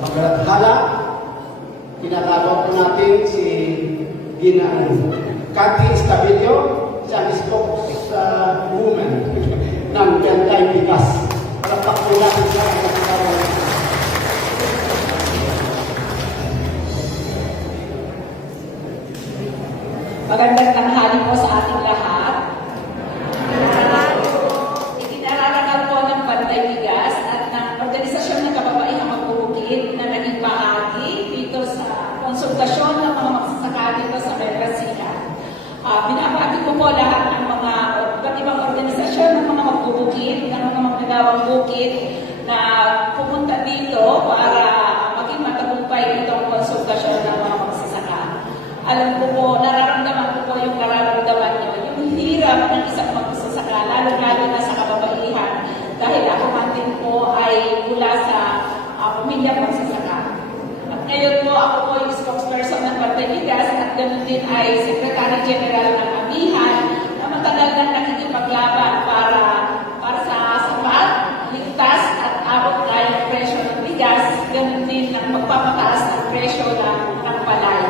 paglalathala, tinatawag po natin si Ginaan Cathy Estabilio, siya ang spokeswoman ng Tiantay Bigas. Palakpak po natin siya ang katawag. Magandang tanghali po sa ating lahat. Itinararangal po ng Bantay Bigas at ng Organisasyon ng Kababaihang Magbubukid na naging bahagi dito sa konsultasyon ng mga magsasaka dito sa Mercasilla. Binabati ko po lahat ng mga iba't ibang organisasyon ng mga magbubukid, ng mga magdadawang bukid na pumunta dito para maging matagumpay itong konsultasyon ng mga magsasaka. Alam ko po, nararamdaman ko po yung nararamdaman nyo, yung hirap ng isang magsasaka, lalo-lalo na sa kababaihan. Dahil ako man din po ay mula sa pamilyang magsasaka. At ngayon po, ako po yung spokesperson ng Bantay Bigas at ganoon din ay Secretary General ng Amihan na matagal na nakikipaglaban para sa sapat, ligtas at abot kayang presyo ng bigas, ganoon din ang magpapataas ng presyo ng palay.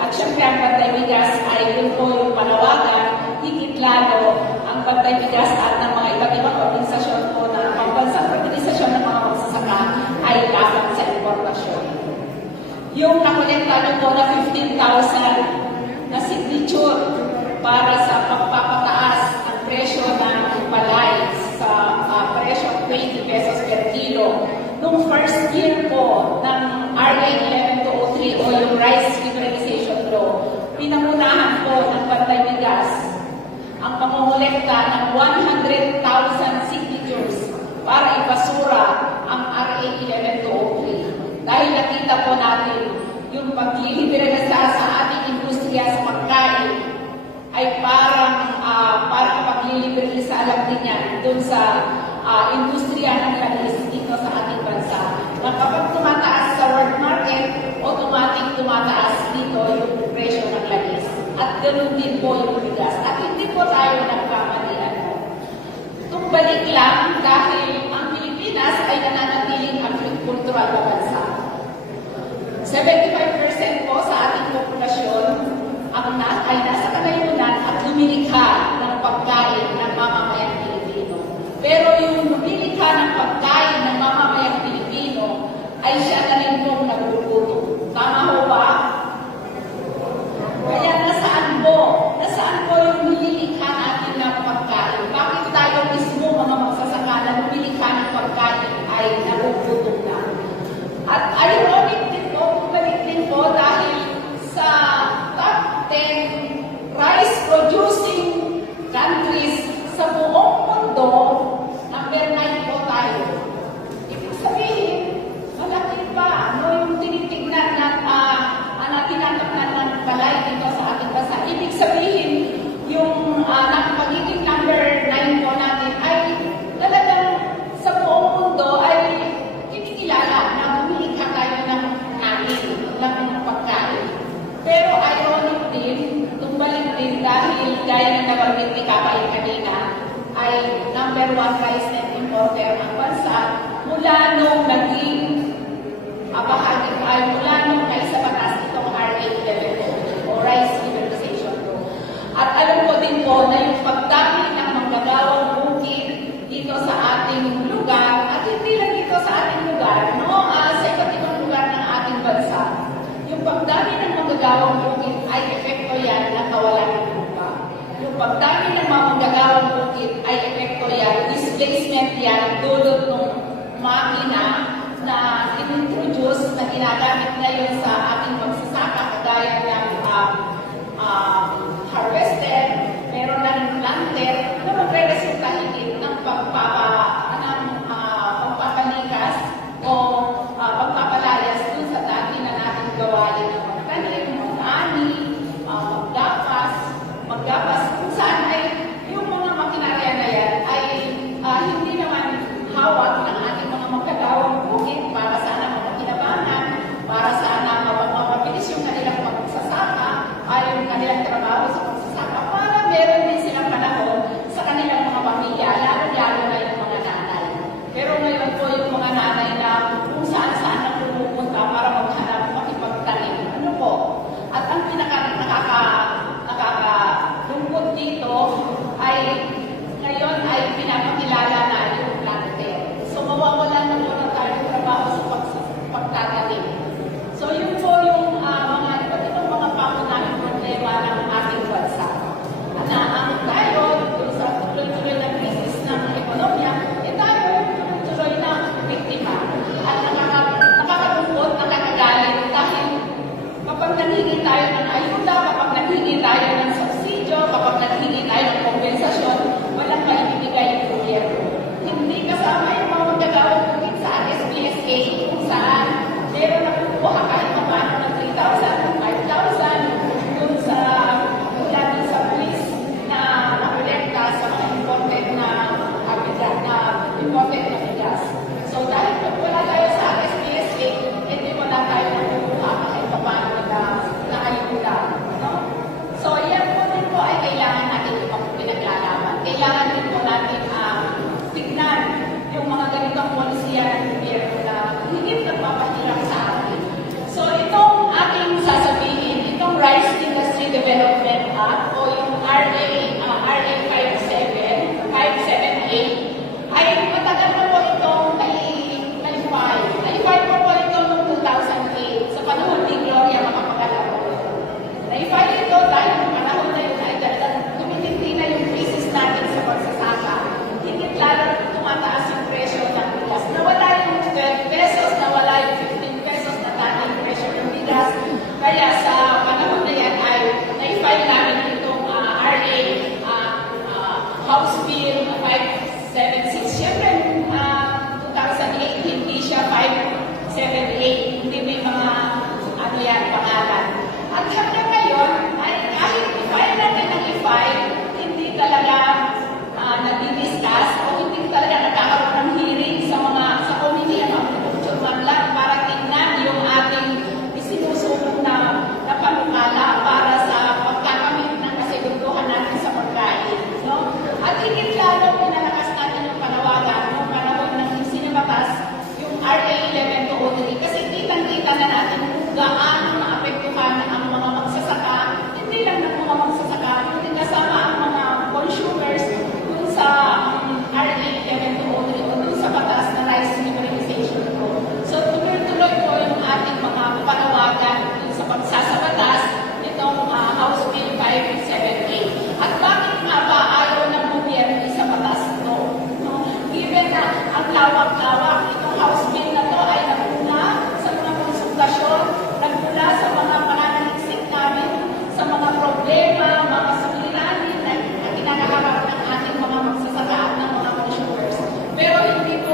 At syempre ang Bantay Bigas ay yun po yung panawagan, higit lalo ang Bantay Bigas at ng mga iba't ibang organisasyon po ng pambansang organisasyon ng mga magsasaka ay laban sa importasyon. Yung nakonektado po na 15,000 na signature para sa pagpapataas ng presyo ng palay sa presyo 20 pesos per kilo. Nung first year po ng RA 11203 o yung Rice Liberalization Law, pinamunahan po ng Bantay Bigas ang pangongolekta ng 100,000 signatures para ipasura ang RA 11203. Dahil nakita po natin yung pagliliberaliza sa ating industriya sa pagkain ay parang pagliliberaliza alam din yan dun sa industriya ng langis dito sa ating bansa. Na kapag tumataas sa world market, automatic tumataas dito yung presyo ng langis. At ganoon din po yung bigas. At hindi po tayo nagkamalian. Tumbalik lang dahil ang Pilipinas ay nananatiling agricultural na bansa. 75% po sa ating populasyon ay nasa kanayunan at lumilikha ng pagkain ng mamamayang Pilipino. Pero yung lumilikha ng pagkain ng mamamayang Pilipino ay siya na rin pong nagluluto. Tama ho ba? Kaya nasaan po yung lumilikha natin ng pagkain? Bakit tayo mismo mga magsasaka na lumilikha ng pagkain ay nagugutom na? At ironic din po, bumalik din po dahil sa top 10 rice-producing countries sa buong mundo, number 9 po tayo. Ibig sabihin, malaki pa, yung tinitignan na tinataknan ng palay dito sa ating bansa. Ibig sabihin, yung magiging number 9 po natin ay talagang sa buong mundo ay kinikilala na bumilikha tayo ng pagkain. Pero ironic din, tumbalik din dahil gaya ng nabanggit ni Kapay kanina, ay number 1 rice net importer ang bansa mula nung naging bahagi ay mula nung naisa batas itong RA 11 o Rice Liberalization Law. At alam ko din po na yung pagdami ng manggagawang bukid dito sa ating lugar, at hindi lang dito sa ating lugar, sa iba't ibang lugar ng ating bansa, yung pagdami ng manggagawang bukid ay epekto yan ng kawalan ng lupa. Yung pagdami ng mga manggagawang bukid ay epekto yan, displacement yan, dulot ng makina na in-introduce na ginagamit ngayon sa ating magsasaka kagaya ng harvester, meron na rin planter na magre-resulta higit ng pagpapalikas o pagpapalayas dun sa dati na natin gawain ng magtanim, mag-ani, maggapas, kung saan ay yung mga makinarya na yan ay hindi naman hawak ng ating mga magkagawang bukid para sana makakinabangan, para sana mapabilis yung kanilang pagsasaka, ay yung kanilang trabaho sa pagsasaka, para meron din silang panahon sa kanilang mga pamilya, lalo na yung mga nanay. Pero ngayon po yung mga nanay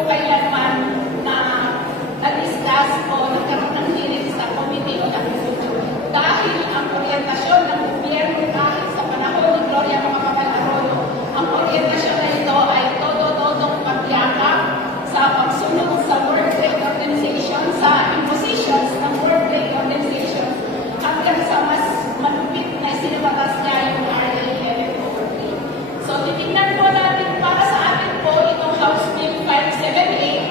po kailanman na na-discuss o nagkaroon ng hearing sa Committee on Agriculture. Dahil ang orientasyon ng gobyerno dahil sa panahon ni Gloria Macapagal Arroyo, ang orientasyon na ito ay todo-todong pagyakap sa pagsunod sa World Trade Organization, sa impositions ng World Trade Organization, hanggang sa mas malupit na sinabatas niya yung RA 1143. So, titignan po natin para sa atin po itong House Bill 578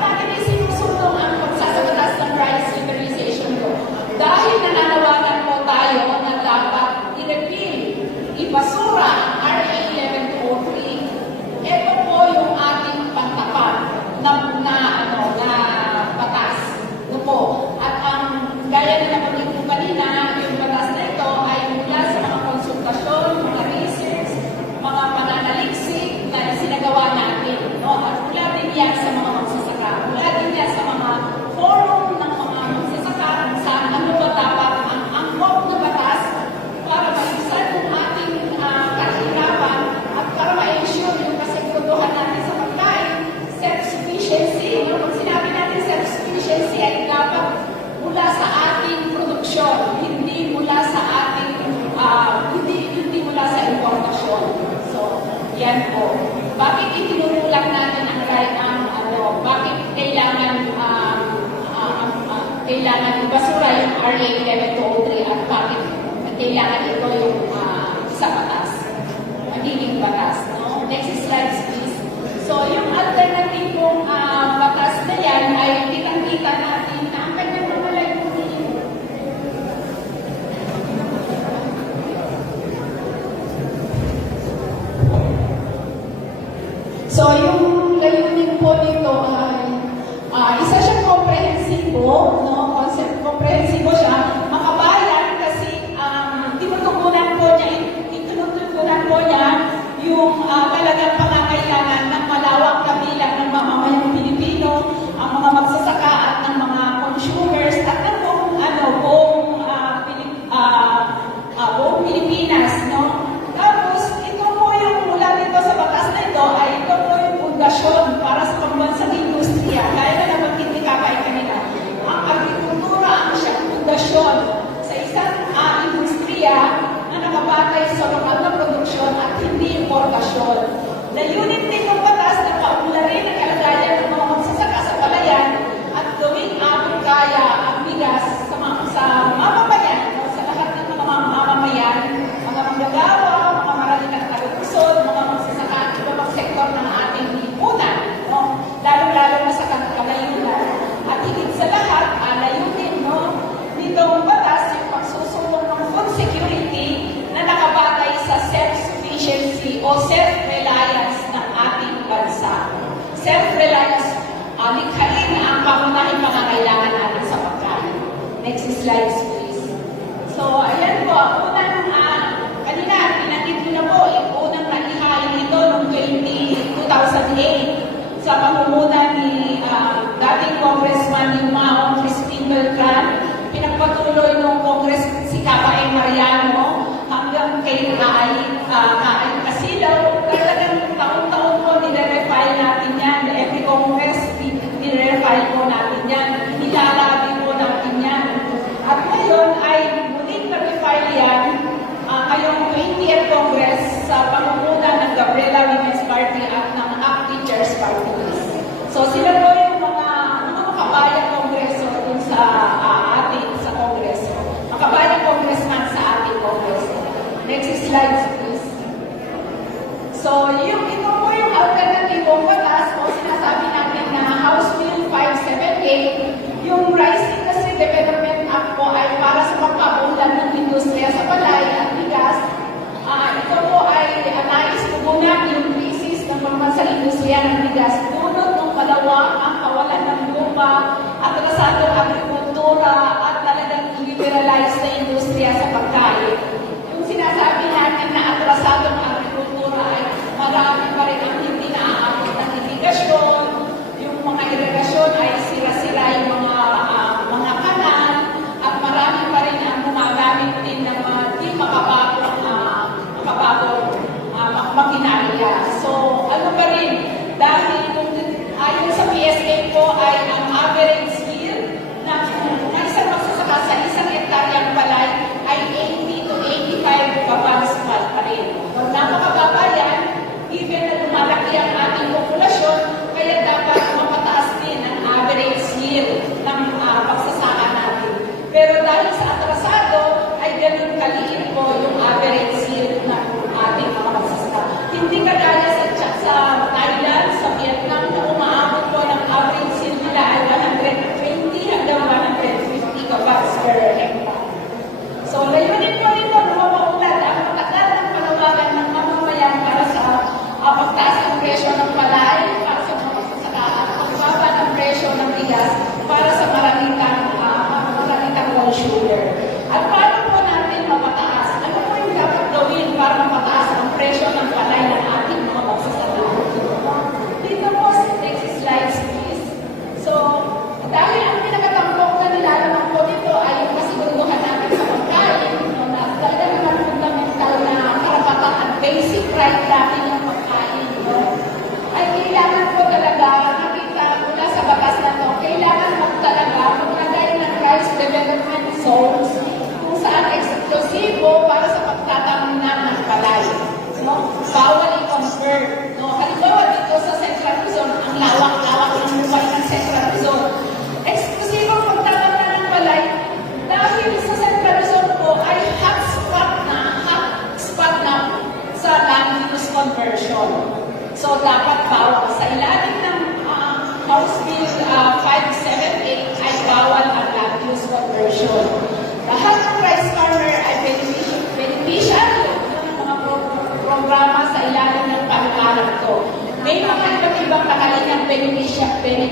bakit natin isinusulong ang pagsasabatas ng rice liberalization law? Dahil nananawagan po tayo na dapat i-repeal, ibasura ang RA 1103. Ito po yung ating pantapan na batas. Ito po. At ang gaya na nabanggit ko kanina, yung batas na ito ay mula sa mga konsultasyon, mga research, mga pananaliksik na sinagawa natin. No? At mula din yan sa mga magsasaka. Mula din yan sa mga forum ng mga magsasaka kung saan ano ba dapat ang angkop na batas para maisan yung ating kahirapan at para ma-ensure yung kasiguraduhan natin sa pagkain, self-sufficiency. No? Pag sinabi natin self-sufficiency ay dapat mula sa ating produksyon, hindi mula sa ating hindi mula sa importasyon. So, yan po. Bakit itinutulak natin ang right bakit kailangan ibasura yung RA 1103 at bakit kailangan ito yung sa batas, magiging batas. No? Next slide, please. So, yung alternatibong batas na yan ay kitang-kita natin na ang kanyang mga layunin. So, yung layunin po nito ay isa siyang komprehensibo, no? Komprehensibo siya, makabayan kasi tinutugunan po niya yung talagang pangangailangan ng malawak kabilang ng mamamayang Pilipino, ang mga magsasaka at ng mga consumers at ng buong Pilipinas, no? Tapos, ito po yung mula dito sa batas na ito ay ito po yung pundasyon para sa pambansang industriya. Kaya na nabanggit ni Kakay kanina, ang agrikultura ang siyang pundasyon sa isang industriya na nakabatay sa lokal na produksyon at hindi importasyon. Layunin din ng batas na paunlarin ang kalagayan ng mga magsasaka sa palayan at gawing abot kaya ang bigas sa mamamayan, sa lahat ng mga mamamayan, mga manggagawa, mga maraling at talutusod, mga magsasaka at ibang sektor ng ating lipunan, no? Lalo-lalo na sa kalayunan. At higit sa lahat, layunin, no? Nitong batas yung pagsusulong ng food security na nakabatay sa self-sufficiency o self-reliance ng ating bansa. Self-reliance, likhain ang pangunahing pangangailangan natin sa pagkain. Next slide, please. So, ayan po, ang unang, kanina, pinatid ko na po, yung unang nalihain ito noong 2008 sa pamumuno ni dating Congressman Yumaon Crispin Beltran, pinagpatuloy ng Congress si Kapa Mariano hanggang kay Kaay Casilaw. Talagang taon-taon po nire-refile natin yan. Every Congress, nire-refile po natin yan. Nilalabi po natin yan. At ngayon ay muling na-refile yan ngayong 20th Congress sa pamumuno ng Gabriela Women's Party at ng ACT Teachers Party. So sila po yung mga makabayang kongreso dun sa ating sa kongreso. Makabayang congressman sa ating kongreso. Next slide, please. So, ito po yung alternatibong batas o sinasabi natin na House Bill 578, yung Rice Industry Development Act po ay para sa pagpaunlad ng industriya sa palay at bigas. Ito po ay nais tugunan yung krisis ng pambansang industriya ng bigas. Bunot ng palawa ang kawalan ng lupa, atrasadong agrikultura at talagang liberalize na industriya sa pagkain. Yung sinasabi natin na atrasadong agrikultura ay marami pa rin ang hindi naaabot ng irigasyon. Yung mga irigasyon ay sira-sira yung mga kanal at marami pa rin ang gumagamit din ng di makabagong makinarya. So, ano pa rin, dahil ayon sa PSA po ay ang average yield ng isang magsasaka sa isang hektaryang palay ay 80 to 85 babags pa rin. Kung napakababa yan, even na lumalaki ang ating populasyon, kaya dapat mapataas din ang average yield ng pagsasaka natin. Pero dahil sa atrasado, ay ganun kaliit po yung average yield ng ating mga magsasaka. Hindi kagaya sa Thailand, sa Vietnam, na umaabot po ng average yield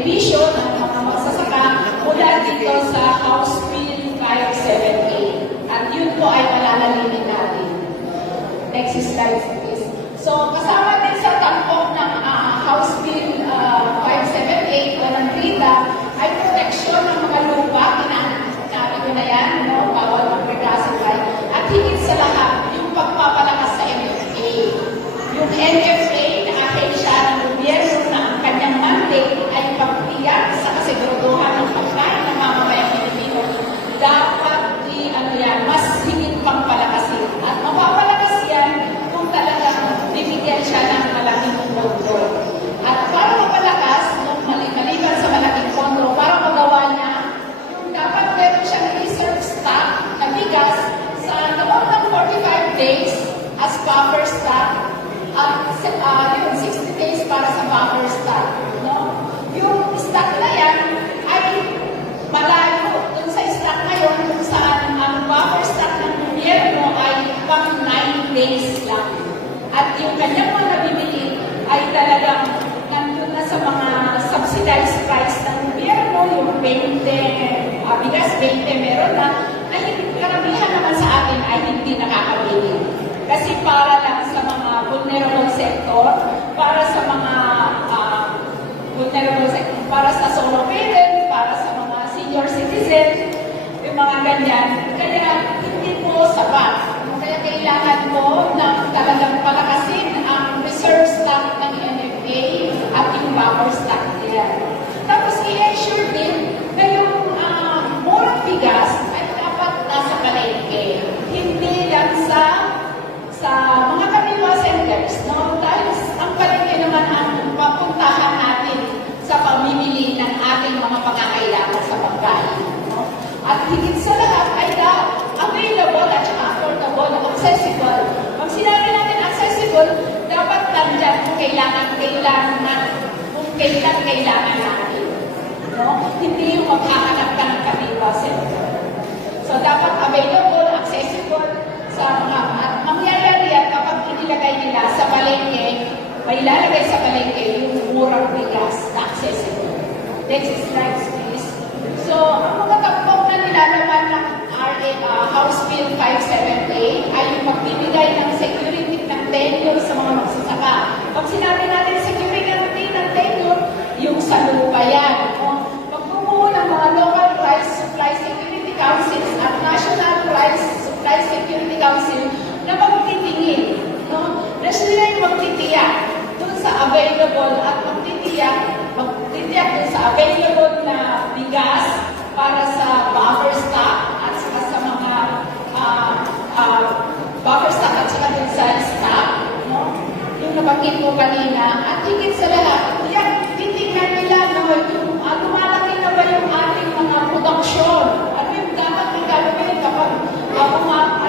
revision ng mga magsasaka mula dito sa House Bill 578. At yun po ay palalalimin natin. Next slide, please. So, kasama din sa tampok ng House Bill 578 o ng RITA ay proteksyon ng mga lupa. Sinabi ko na yan, no? Bawal mag-reclassify. At higit sa lahat, yung pagpapalakas sa NFA. Yung NFA na ahensya ng gobyerno na ang kanyang mandate ay pagtiyak sa kasiguraduhan ng pagkain ng mamamayang Pilipino. Dapat mas higit pang palakasin. At mapapalakas yan kung talagang bibigyan siya ng malaking pondo. At para mapalakas, maliban sa malaking pondo, para magawa niya, yung dapat meron siyang reserve stock na bigas sa loob ng 45 days as buffer stock at 60 days para sa buffer stock. No? Yung stock na yan ay malayo dun sa stock na yun kung saan ang buffer stock ng gobyerno ay pang 9 days lang. At yung kanyang mga nabibili ay talagang nandun na sa mga subsidized price ng gobyerno, yung 20, bigas 20 meron na, ay karamihan naman sa atin ay hindi nakakabili. Kasi para lang sa mga vulnerable sector, para sa mga vulnerable sector, para sa solo parent, para sa mga senior citizen, yung mga ganyan. Kaya hindi po sapat. Kaya kailangan mo na talagang palakasin ang reserve stock ng NFA at yung buffer stock nila. Tapos i-ensure din na yung murang bigas ay dapat nasa palengke. Hindi lang sa mga kaniwa centers. No? Dahil ang palengke naman ang papuntahan natin sa pamimili ng ating mga pangangailangan sa pagkain. No? At higit sa lahat ay available at saka affordable, accessible. Pag sinabi natin accessible, dapat nandyan kung kailan natin. No? Hindi yung maghahanap ka ng kaniwa center. So, dapat available, accessible sa mga, at mangyayari yan kapag inilagay nila sa palengke, may ilalagay sa palengke yung murang bigas na accessible. Next slide, please. So, ang mga tampok na nilalaman ng House Bill 578 ay yung magbibigay ng security ng tenure sa mga magsasaka. Pag sinabi natin security ng tenure, yung sa lupa yan. No? Pagbubuo ng mga local rice supply security councils at national rice supply security council na magtitingin, no? Na sila yung magtitiyak dun sa available at magtitiyak dun sa available na bigas para sa buffer stock at saka sa mga buffer stock at saka dun sa stock, no? Yung nabanggit ko kanina. At higit sa lahat, yan, titignan nila na yung lumalaki na ba yung ating mga produksyon. Ano yung dapat ng gagawin kapag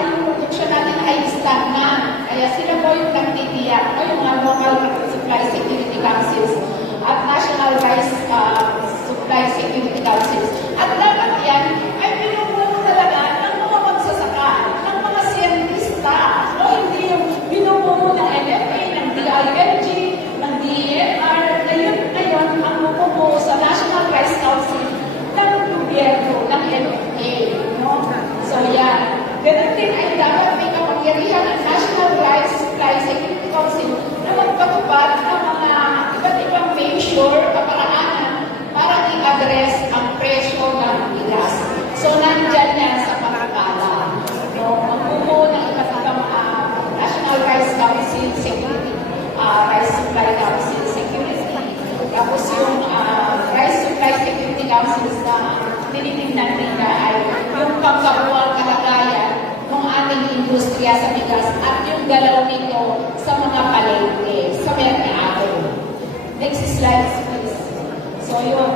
yung produksyon natin ay stagnant. Kaya sila po yung nagtitiyak, yung mga local supply security councils at national rice supply security councils. At dapat yan ay pinupuno talaga ng mga magsasaka, ng mga siyentista. No? Hindi yung pinupuno ng NFA, ng DILG, ng DENR, na yun ang mapupo sa National Rice Council ng gobyerno, ng NFA. No? So yan. Ganun din ay dapat may kapangyarihan ng National Rice Supply Security Council na magpatupad ng mga iba't ibang measure kaparaanan para i-address ang presyo ng bigas. So, nandyan yan sa pagkakala. No? Magbubuo ng iba't ibang National Rice Council Security, Rice Supply Council Security. Tapos yung Rice Supply Security Council na tinitingnan nila ay yung pagkabuang kalagayan ng ating industriya sa bigas at yung galaw nito sa mga palengke, sa merkado. Next slide, please. So yung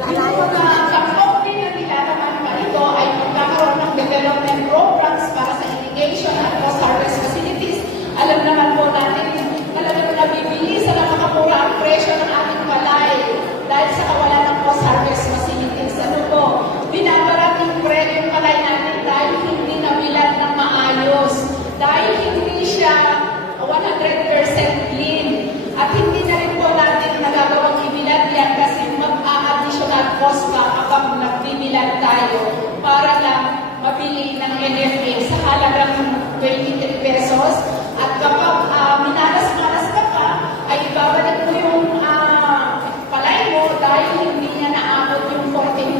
mga tampok din na nilalaman pa ito ay magkakaroon ng development programs para sa irrigation at post-harvest facilities. Alam naman po natin, talagang nabibili sa napakamura ang presyo ng ating palay dahil sa kawalan ng post-harvest facilities. Ano po? Binabarat yung palay natin dahil hindi nabilad ng maayos, dahil hindi siya 100% clean, at hindi na rin po natin nagagawang ibilad yan yan tayo para lang mabili ng NFA sa halagang 23 pesos. At kapag minalas-malas ka pa, ay ibabalik mo yung palay mo dahil hindi niya naabot yung 14%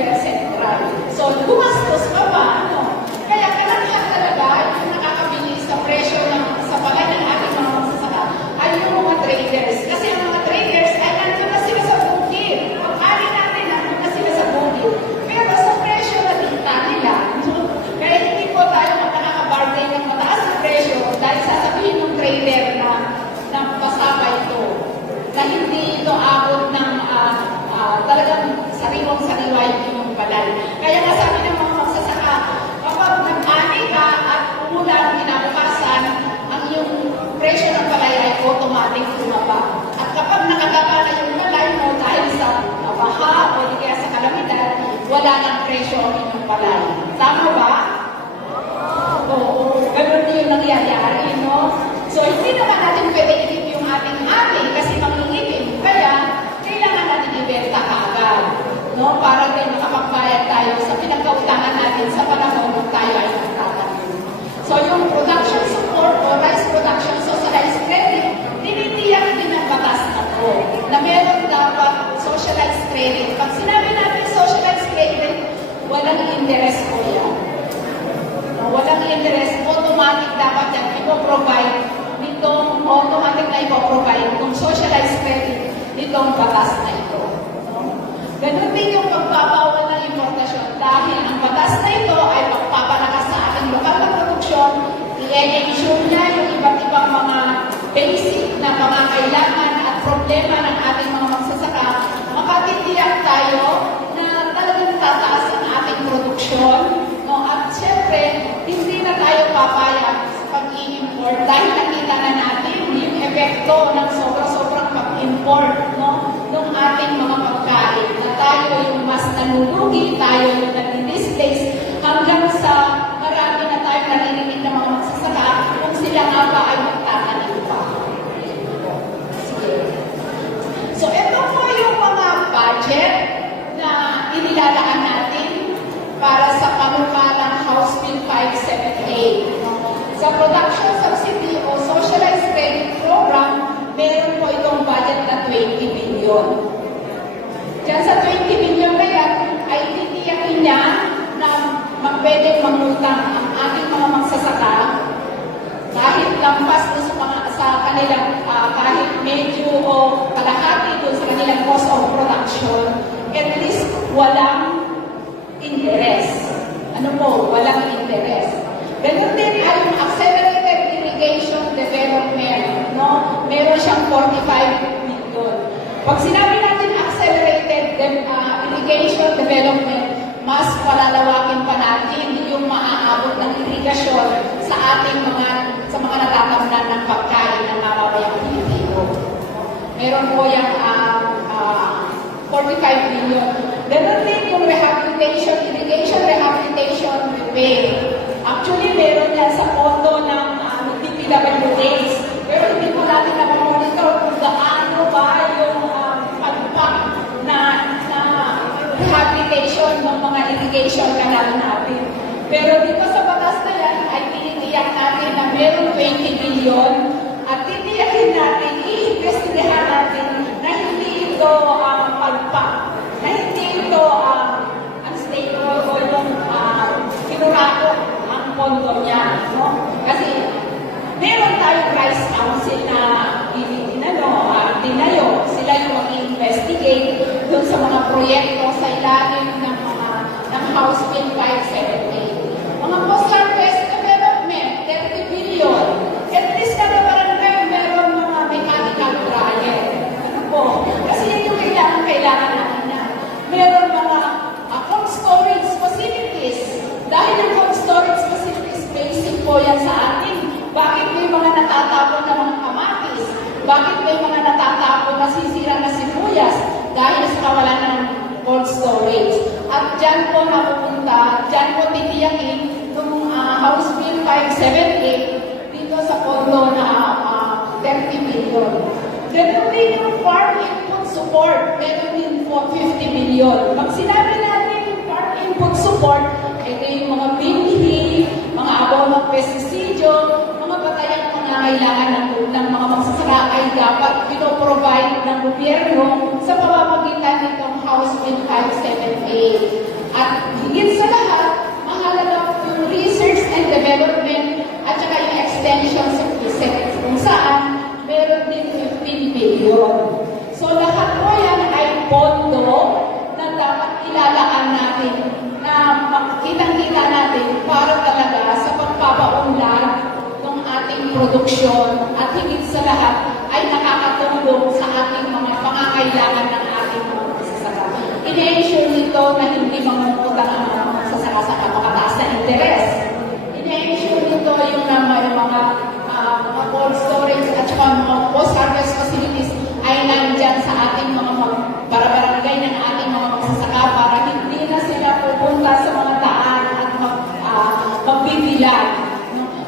rate. So, gumastos ka pa, ano? Kaya kalangyan talaga yung nakakabili sa presyo ng sa palay ng ating mga magsasaka ay yung mga traders. Kasi ang mga traders ay nandun na sila sa bukid. Pag-ari natin, nandun na sila sa bukid. Pero sa presyo na tinta nila. Kaya hindi po tayo makakabargain ng mataas na presyo dahil sasabihin ng trader na pasaba ito. Na hindi ito abot ng talagang sariwang-sariwa yung palay. Kaya nga sabi ng mga magsasaka, kapag nag-ani ka at umulan kinabukasan, ang iyong presyo ng palay ay automatic tumaba. At kapag nakataba na yung palay mo dahil sa baha o di kaya sa kalamidad, wala ng presyo ang inyong palay. Tama ba? Oo. Ganun din yung nangyayari, no? So, hindi naman natin pwede itip yung ating ani kasi mangingipin. Kaya, kailangan natin ibenta kaagad, no? Para din makapagbayad tayo sa pinagkautangan natin sa panahon kung tayo ay magtatanim. So, yung production support o rice production socialized credit, tinitiyak din ang batas na to na meron dapat socialized credit. Pag sinabi natin socialized credit, walang interest po yan. No, walang interest, automatic dapat yan ipoprovide nitong automatic na ipoprovide kung socialized credit nitong batas na ito. No? Ganun din yung pagpapawal ng importasyon dahil ang batas na ito ay pagpapalakas sa ating lokal na produksyon, i-ensure niya yung iba't ibang mga basic na mga kailangan at problema ng ating mga magsasaka, makatitiyak tayo na talagang tataas ang ating produksyon, no? At syempre, hindi na tayo papayag sa pag-i-import dahil nakita na natin yung epekto ng sobra-sobrang pag-import, no? Ng ating mga pagkain na tayo yung mas nanulugi, tayo yung nag-displace hanggang sa marami na tayo narinig ng mga magsasaka kung sila nga ba ay magtatanim pa. Sige. So, ito po yung mga budget na inilalaan natin para sa panukalang House Bill 578. Sa Production Subsidy o Socialized Credit Program, meron po itong budget na 20 billion. Diyan sa 20 billion na yan, ay titiyakin niya na pwedeng mangutang ang ating mga magsasaka kahit lampas doon sa kanilang kahit medyo o kalahati doon sa kanilang cost of production, at least walang interest. Ano po? Walang interest. Ganun din ay yung accelerated irrigation development, no? Meron siyang 45 million. Pag sinabi natin accelerated irrigation development, mas palalawakin pa natin yung maaabot ng irigasyon sa ating sa mga natatamnan ng pagkain ng mamamayang Pilipino. Meron po yung 45 million. Ganun din yung irrigation rehabilitation repair. Actually, meron yan sa pondo ng DPWH. Pero hindi po natin na-monitor kung gaano ba yung pagpak na rehabilitation ng mga irrigation canal natin. Pero dito sa batas na yan, ay tinitiyak natin na meron 20 billion at titiyakin natin, i-investigahan natin na hindi ito pagpak, na hindi ito unstable o yung pinurako ang pondo niya. No? Kasi meron tayong Rice Council na tinayo. Sila yung mag-investigate dun sa mga proyekto sa ilalim ng House Bill 578. Mga post-harvest development, 30 billion. At least kada barangay meron mga mechanical dryer. Ano po? Kasi yun yung kailangan natin na. Meron mga cold storage facilities. Dahil ang cold storage facilities, basic po yan sa atin. Bakit may mga natatapon na mga kamatis? Bakit may mga natatapon na sisira na sibuyas? Dahil sa kawalan ng cold storage. At dyan po napupunta, dyan po titiyakin ng House Bill 578 dito sa pondo na 30 billion. Ganun din yung farm input support, meron din po 50 billion. Pag sinabi natin yung farm input support. Ito yung mga binhi, mga abonong pestisidyo, mga batayang pangangailangan ng mga magsasaka ay dapat provide ng gobyerno sa pamamagitan nitong House Bill 578. At higit sa lahat, mahalaga yung research and development at saka yung extension sa PSEC kung saan meron din 15 billion. So lahat po yan ay pondo na dapat ilalaan natin na makitang-kita natin para talaga sa pagpapaunlad ng ating produksyon at higit sa lahat ay nakakatulong sa ating mga pangangailangan ng ating mga magsasaka. Ine-ensure nito na hindi mangungutang ang mga magsasaka sa kapakataas na interes. Ine-ensure nito yung mga cold storage at saka mga post-harvest facilities ay nandyan sa ating mga barangay ng ating mga magsasaka para hindi na sila pupunta sa mga daan at magbibilang.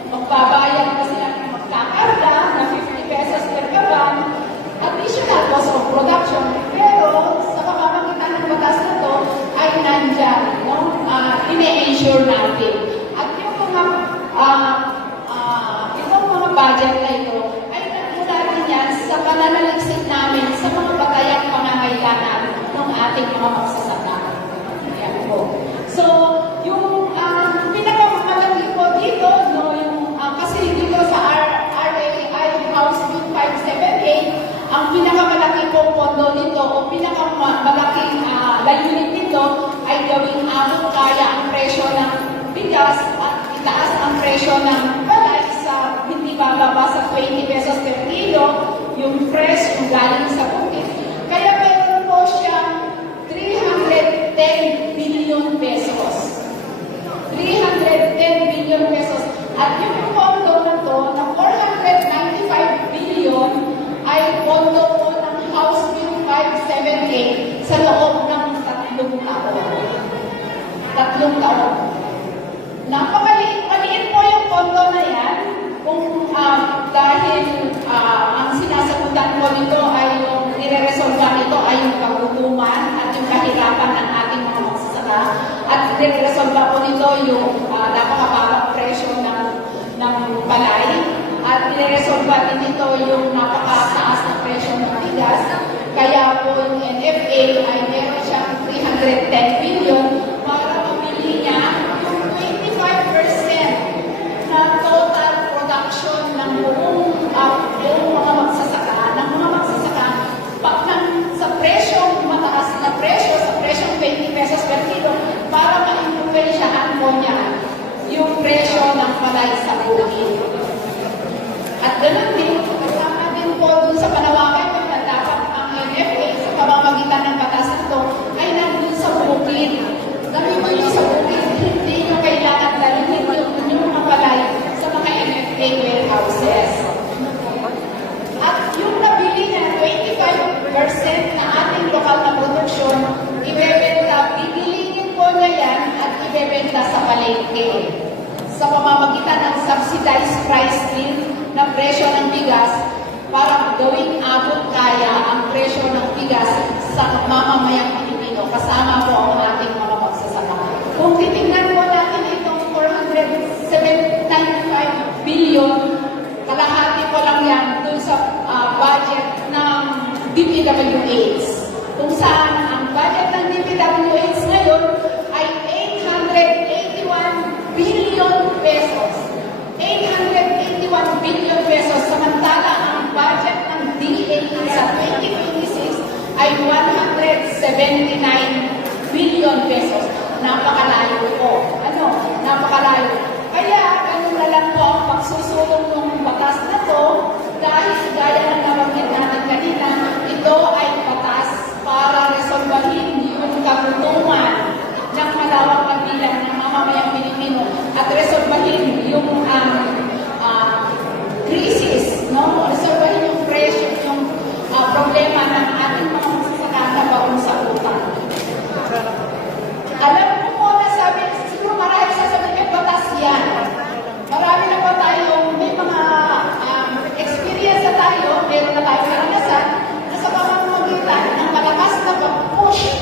Magbabayad na sila ng magkakarga na 50 pesos per kaban, additional cost of production, pero sa pamamagitan ng batas na to ay nandyan, ine-ensure natin. At yung mga budget na ito ay nagmula din yan sa pananaliksik namin sa mga batayang pangangailangan ng ating mga magsasaka. Ayan po. So, yung pinakamalaki po dito, kasi dito sa RAI House Bill 578, ang pinakamalaki po pondo nito o pinakamalaking layunin nito ay gawing abot kaya ang presyo ng bigas at itaas ang presyo ng palay sa hindi bababa sa 20 pesos per kilo, yung fresh, yung galing sa bukid. Kaya meron po siyang 310 billion pesos. 310 billion pesos. At yung pondo na to, na 495 billion, ay pondo po ng House Bill 578 sa loob ng 3 taon. 3 taon. Napakaliit po yung pondo na yan kung dahil ang sinasagutan ko nito ay yung nire-resolve nito ay yung kagutuman at yung kahirapan ng ating mga magsasaka at nire-resolve po nito yung napakababang presyo ng palay at nire-resolve din nito yung napakataas na presyo ng bigas. Kaya po yung NFA ay meron siyang 310 billion para mabili niya yung 25% na total production ng buong mga magsasaka, sa presyong mataas na presyo, sa presyong 20 pesos per kilo, para ma-influensyahan po niya yung presyo ng palay sa bukid. At ganoon din, kasama din po dun sa panawagan ko na dapat ang NFA sa pamamagitan ng batas nito ay nandun sa bukid. Nandun sa bukid, hindi nyo kailangan dalhin yung mga palay sa mga NFA warehouses. At yung nabili na 25% na ating lokal na produksyon, ibebenta, pipiliin po na yan at ibebenta sa palengke. Sa pamamagitan ng subsidized price deal na presyo ng bigas para gawing abot kaya ang presyo ng bigas sa mamamayang Pilipino. Kasama po ang ating mga magsasaka. Kung titingnan po natin itong 475 billion, kalahati po lang yan dun sa budget ng DPWH. Kung saan ang budget ng DPWH ngayon ay 881 billion pesos. 881 billion pesos. Samantala, ang budget ng DA sa 2026 ay 179 billion pesos. Napakalayo po. Napakalayo. Kaya, ganun na lang po ang pagsusulong ng batas na to dahil gaya ng nabanggit natin kanina, ito ay batas para resolbahin yung kagutuman ng malawak na bilang ng mamamayang Pilipino at resolbahin yung krisis, resolbahin yung presyo, yung problema ng ating mga magsasaka na baon sa utang. Alam mo po na sabi, siguro marami sasabihin, batas yan. Marami na po tayong, may mga experience na tayo, meron na tayong karanasan na sa pamamagitan ng malakas na pag-push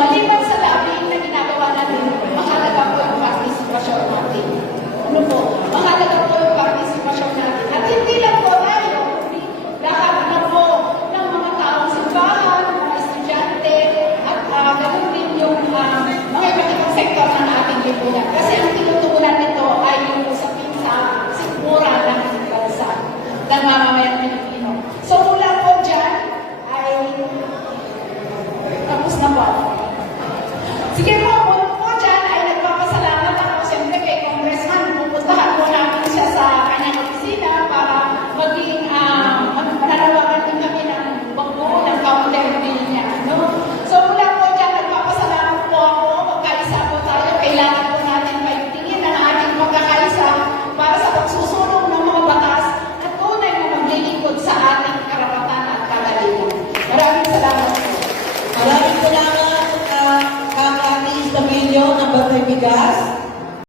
maliban sa lobbying na ginagawa natin, mahalaga po yung participation natin. Ano po? Mahalaga po yung participation natin. At hindi lang po tayo, lahat na po ng mga taong simbahan, mga estudyante, at ganoon din yung mga iba't sektor ng ating lipunan. Kasi ang tinutugunan nito ay yung usapin sa sikmura ng ating bansa, ng mamamayang Pilipino. So mula po dyan, ay tapos na po. Sige po, mula po dyan ay nagpapasalamat ako siyempre kay Congressman. Pupuntahan po namin siya sa kanyang opisina para maging mananawagan din kami ng pagbuo ng counter bill niya. No? So mula po dyan, nagpapasalamat po ako. Magkaisa po tayo. Kailangan po natin paigtingin ang ating pagkakaisa para sa pagsusulong ng mga batas na tunay na maglilingkod sa ating karapatan at kagalingan. Maraming salamat po. Maraming salamat, Kang Ate Estabilio ng Batay Bigas.